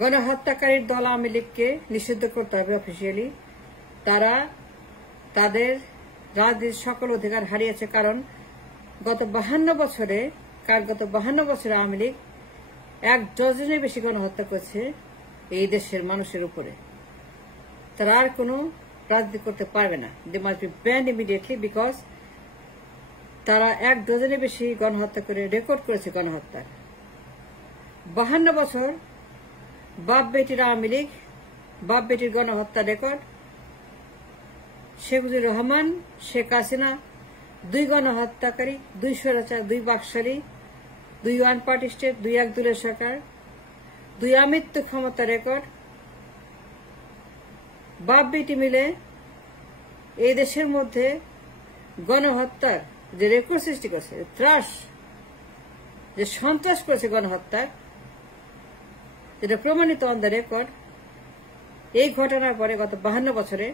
গণহত্যাকারীর দল আওয়ামী লীগকে নিষিদ্ধ করতে হবে অফিসিয়ালি। তারা তাদের রাজনীতির সকল অধিকার হারিয়েছে, কারণ গত 52 বছরে আওয়ামী লীগ 1 ডজনের বেশি গণহত্যা করছে এই দেশের মানুষের উপরে। তারা আর কোনো রাজনীতি করতে পারবে না। They must be banned immediately, because তারা 1 ডজনের বেশি গণহত্যা করে রেকর্ড করেছে গণহত্যার। 52 বছর বাপ বেটির আওয়ামী লীগ, বাপ বেটির গণহত্যা রেকর্ড। শেখ মুজিবুর রহমান, শেখ হাসিনা 2 গণহত্যাকারী, 2 স্বৈরাচার, 2 বাকশালী, 2 ওয়ান পার্টি স্টেট, 2 এক দলের সরকার, 2 আমৃত্যু ক্ষমতা রেকর্ড। বাপ বেটি মিলে এই দেশের মধ্যে গণহত্যার যে রেকর্ড সৃষ্টি করেছে, ত্রাস, যে সন্ত্রাস করেছে গণহত্যার, যেটা প্রমাণিত অন দ্য রেকর্ড। এই ঘটনার পরে গত 52 বছরে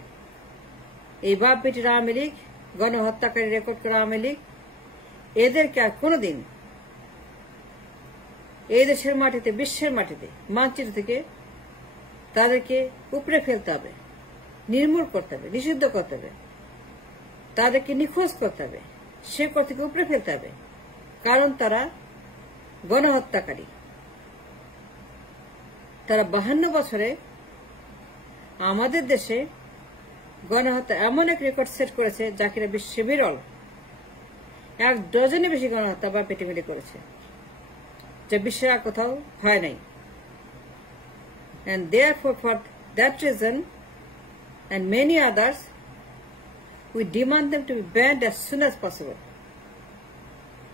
এই বাপ বেটির আওয়ামী লীগ, গণহত্যাকারী রেকর্ড করা আওয়ামী লীগ, এদেরকে আর কোনোদিন এই দেশের মাটিতে, বিশ্বের মাটিতে, মানচিত্র থেকে তাদেরকে উপড়ে ফেলতে হবে, নির্মূল করতে হবে, নিষিদ্ধ করতে হবে, তাদেরকে নিখোঁজ করতে হবে, সে থেকে উপড়ে ফেলতে হবে, কারণ তারা গণহত্যাকারী। তারা 52 বছরে আমাদের দেশে গণহত্যা এমন এক রেকর্ড সেট করেছে যা কিনা বিশ্বে বিরল। 1 ডজনের বেশি গণহত্যা বা পেটে মিলে করেছে, যা বিশ্বের আর কোথাও হয় নাই। And therefore, for that reason and many others, we demand them to be banned as soon as possible.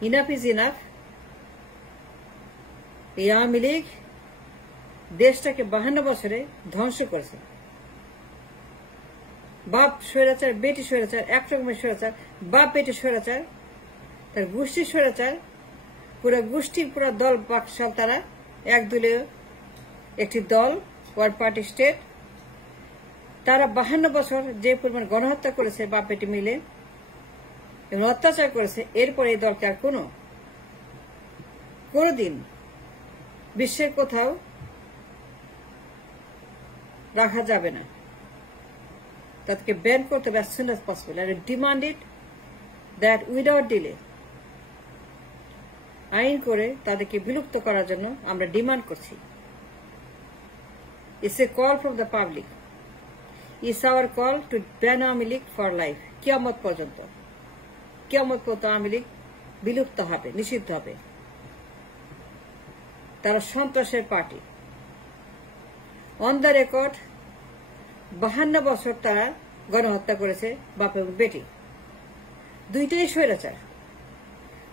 Enough is enough. এই আওয়ামী লীগ দেশটাকে 52 বছরে ধ্বংস করেছে। বাপ স্বৈরাচার, বেটি স্বৈরাচার, একরকমের স্বৈরাচার, বাপ বেটি স্বৈরাচার, তার গোষ্ঠীর স্বৈরাচার, পুরো গোষ্ঠীর পুরো দল বাকশাল, তারা একদলীয় একটি দল, ওয়ান পার্টি স্টেট। তারা 52 বছর যে পরিমাণ গণহত্যা করেছে বাপ বেটি মিলে এবং অত্যাচার করেছে, এরপরে এই দলকে আর কোনোদিন বিশ্বের কোথাও রাখা যাবে না। তাদেরকে ব্যান করতে হবে as soon as possible, and demand it that without delay আইন করে তাদেরকে বিলুপ্ত করার জন্য আমরা ডিমান্ড করছি। It's a call from the public. It's our call to ban Awami League for life. কিয়ামত পর্যন্ত আওয়ামী লীগ বিলুপ্ত হবে, নিষিদ্ধ হবে। তারা সন্ত্রাসের পার্টি। অন দ্য রেকর্ড 52 বছর তারা গণহত্যা করেছে বাপ এবং বেটি। 2টাই স্বৈরাচার,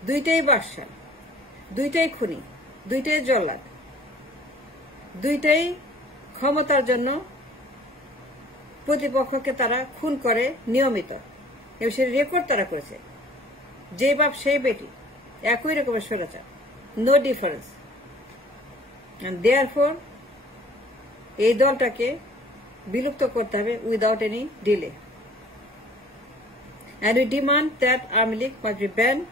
2টাই বাকশাল, 2টাই খুনি, 2টাই জল্লাদ, 2টাই ক্ষমতার জন্য প্রতিপক্ষকে তারা খুন করে নিয়মিত, এবং সেই রেকর্ড তারা করেছে। যে বাপ সেই বেটি, একই রকমের স্বৈরাচার, নো ডিফারেন্স। And therefore, এই দলটাকে বিলুপ্ত করতে হবে without any delay. And we demand that Awami League must be banned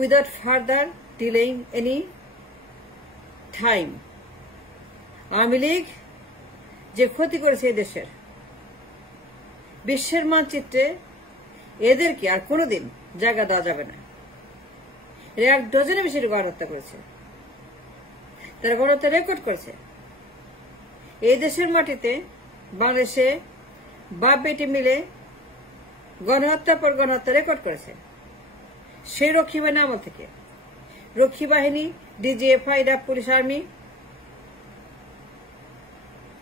without further delaying any time. Awami League যে ক্ষতি করেছে এই দেশের, বিশ্বের মানচিত্রে এদেরকে আর কোনোদিন জায়গা দেওয়া যাবে না। এরা 1 ডজনের বেশি গণহত্যা করেছে, তারা গণহত্যা রেকর্ড করেছে। এই দেশের মাটিতে, বাংলাদেশে বাপ বেটি মিলে গণহত্যার পর গণহত্যা রেকর্ড করেছে। সেই রক্ষী বাহিনী আমল থেকে, রক্ষী বাহিনী, ডিজিএফআই, র্যাব, পুলিশ, আর্মি,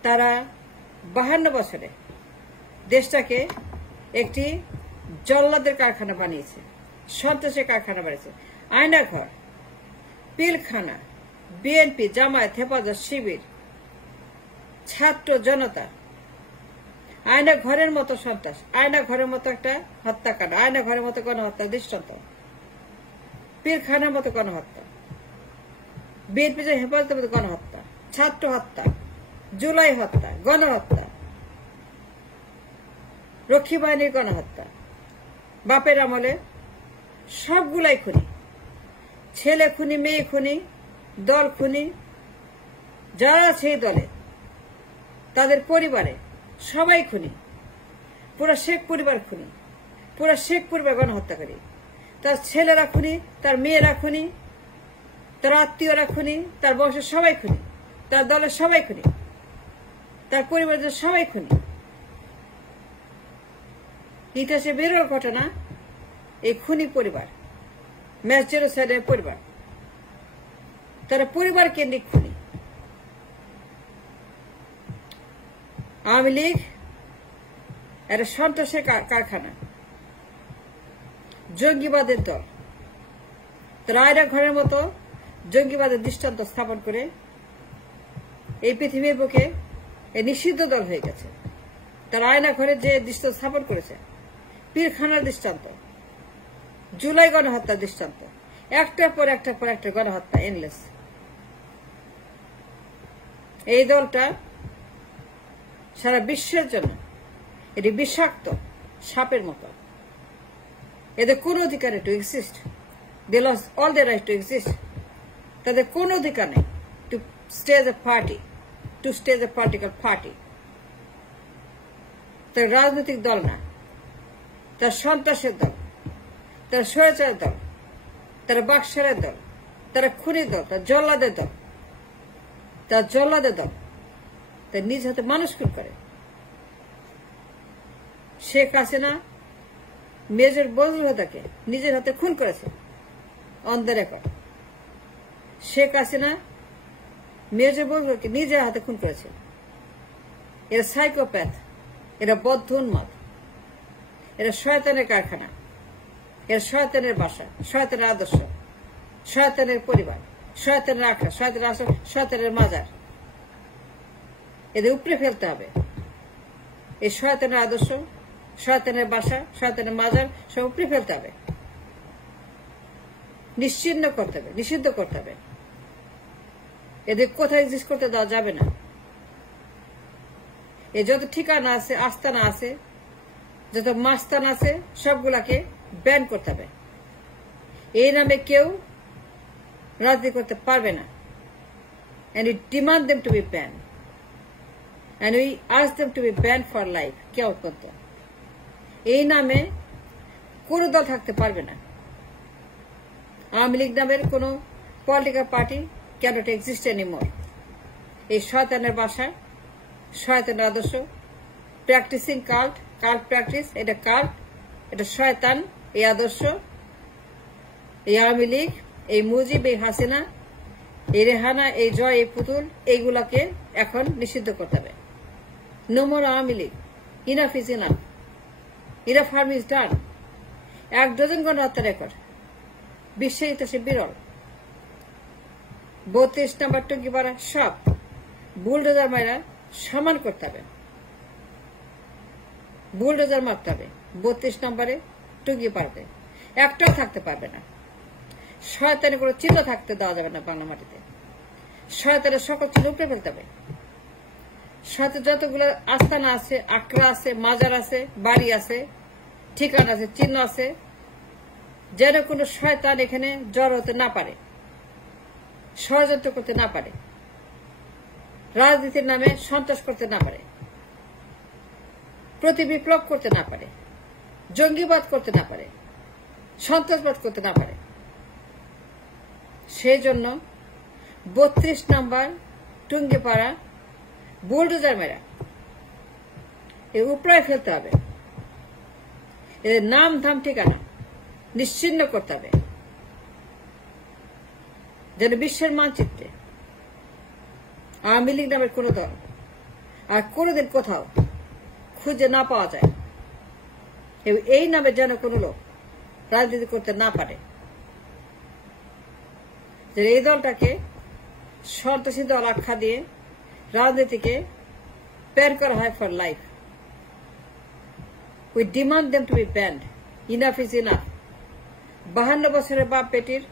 তারা 52 বছরে দেশটাকে একটি জল্লাদের কারখানা বানিয়েছে, সন্ত্রাসের কারখানা বানিয়েছে। আয়নাঘর, পিলখানা, বিএনপি, জামায়াত, হেফাজত, শিবির, ছাত্র জনতা, আয়না ঘরের মতো সন্ত্রাস, আয়না ঘরের মতো একটা হত্যাকাণ্ড, আয়না ঘরের মতো গণহত্যা দৃষ্টান্ত, পিলখানার মতো গণহত্যা, বিএনপি, হেফাজতের মতো গণহত্যা, ছাত্র হত্যা, জুলাই হত্যা, গণহত্যা, রক্ষী বাহিনীর গণহত্যা, বাপের আমলে সবগুলাই খুনি, ছেলে খুনি, মেয়ে খুনি, দল খুনি, যারা সেই দলে তাদের পরিবারে সবাই খুনি, পুরো শেখ পরিবার খুনি, পুরো শেখ পরিবার গণহত্যাকারী। তার ছেলেরা খুনি, তার মেয়েরা খুনি, তার আত্মীয়রা খুনি, তার বংশের সবাই খুনি, তার দলের সবাই খুনি, তার পরিবারের সবাই খুনি। ইতিহাসে বিরল ঘটনা এই খুনি পরিবার, ম্যাস জেনোসাইডের পরিবার, তারা পরিবার কেন্দ্রিক খুনি। আওয়ামী লীগ একটা সন্ত্রাসের কারখানা, জঙ্গিবাদের দল। তারা আয়রা ঘরের মতো জঙ্গিবাদের দৃষ্টান্ত স্থাপন করে এই পৃথিবীর বুকে এই নিষিদ্ধ দল হয়ে গেছে। তারা আয়না ঘরে যে দৃষ্টান্ত স্থাপন করেছে, পীরখানার দৃষ্টান্ত, জুলাই গণহত্যার দৃষ্টান্ত, একটার পর একটা গণহত্যা, এনলেস। এই দলটা সারা বিশ্বের জন্য এটি বিষাক্ত সাপের মতো। এদের কোন অধিকার to exist, they lost all the right to exist. তাদের কোন অধিকার নেই to stay as a party, to stay as a political party. তার রাজনৈতিক দল না, তার সন্ত্রাসের দল, তার স্বৈরাচার দল, তার বাকশালের দল, তারা খুনির দল, তার জল্লাদের দল, তার জল্লাদের দল। তার নিজ হাতে মানুষ খুন করে। শেখ হাসিনা মেজর বজলুল হুদাকে নিজের হাতে খুন করেছে, on the record. Sheikh Hasina major বজলুলকে নিজের হাতে খুন করেছে। এরা সাইকোপ্যাথ, এরা বদ্ধ উন্মাদ, এরা শয়তানের কারখানা, এরা শয়তানের বাসা, শয়তানের আদর্শ, শয়তানের পরিবার, শয়তানের আখড়া, শয়তানের আসর, শয়তানের মাজার। এদের উপরে ফেলতে হবে। এই শয়তানের আদর্শ, শয়তানের বাসা, শয়তানের মাজার সব উপরে ফেলতে হবে, নিশ্চিহ্ন করতে হবে, নিষিদ্ধ করতে হবে। এদের কোথায় এক্সিস্ট করতে দেওয়া যাবে না। এ যত ঠিকানা আছে, আস্তানা আছে, যত মাস্তানা আছে, সবগুলাকে ব্যান করতে হবে। এই নামে কেউ রাজনীতি করতে পারবে না। And we demand them to be banned. And we ask them to be banned for life. কেউ করত এই নামে কোন দল থাকতে পারবে না। আওয়ামী লীগ নামের কোন political party cannot exist anymore. এই শয়তানের বাসা, শয়তানের আদর্শ, প্র্যাকটিসিং কাল্ট, কাল্ট প্র্যাকটিস, এটা কাল্ট, এটা শয়তান। এই আদর্শ, এই আওয়ামী লীগ, এই মুজিব, এই হাসিনা, এই রেহানা, এই জয়, এই পুতুল, এইগুলাকে এখন নিষিদ্ধ করতে হবে। No more Awami League, enough is enough, enough harm is done. 1 dozen গণহত্যা রেকর্ড, বিশ্বের ইতিহাসে বিরল। 32 নম্বর টুঙ্গিপাড়া সব বুলডোজার মাইরা সমান করতে হবে, বুলডোজার মারতে হবে। 32 নম্বরে টুঙ্গিপাড়াতে একটাও থাকতে পারবে না। শয়তানের কোনো চিহ্ন থাকতে দেওয়া যাবে না বাংলা মাটিতে। শয়তানের সকল চিহ্ন উপরে ফেলতে হবে। শয়তান যতগুলো আস্তানা আছে, আখড়া আছে, মাজার আছে, বাড়ি আছে, ঠিকানা আছে, চিহ্ন আছে, যেন কোনো শয়তান এখানে জড় হতে না পারে, ষড়যন্ত্র করতে না পারে, রাজনীতির নামে সন্ত্রাস করতে না পারে, প্রতি বিপ্লব করতে না পারে, জঙ্গিবাদ করতে না পারে, সন্ত্রাসবাদ করতে না পারে। সেই জন্য 32 নম্বর টুঙ্গিপাড়া বুলডোজার মেরা এই উপরায় ফেলতে হবে। এদের নাম ধাম ঠিকানা নিশ্চিহ্ন করতে হবে, যেন বিশ্বের মানচিত্রে আওয়ামী লীগ নামের কোন দল আর কোনদিন কোথাও খুঁজে না পাওয়া যায়। এই নামে যেন কোন লোক রাজনীতি করতে না পারে। এই দলটাকে সন্ত্রাসী দল আখ্যা দিয়ে রাজনীতিকে ব্যান করা হয় for life. We demand them to be banned. Enough is enough. 52 বছরের বাপ বেটির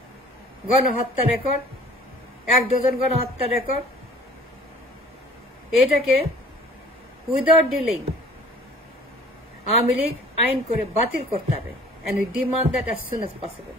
গণহত্যা রেকর্ড, 1 ডজন গণহত্যা রেকর্ড, এটাকে উইদাউট ডিলিং আওয়ামী লীগ আইন করে বাতিল করতে হবে। And we demand that as soon as possible.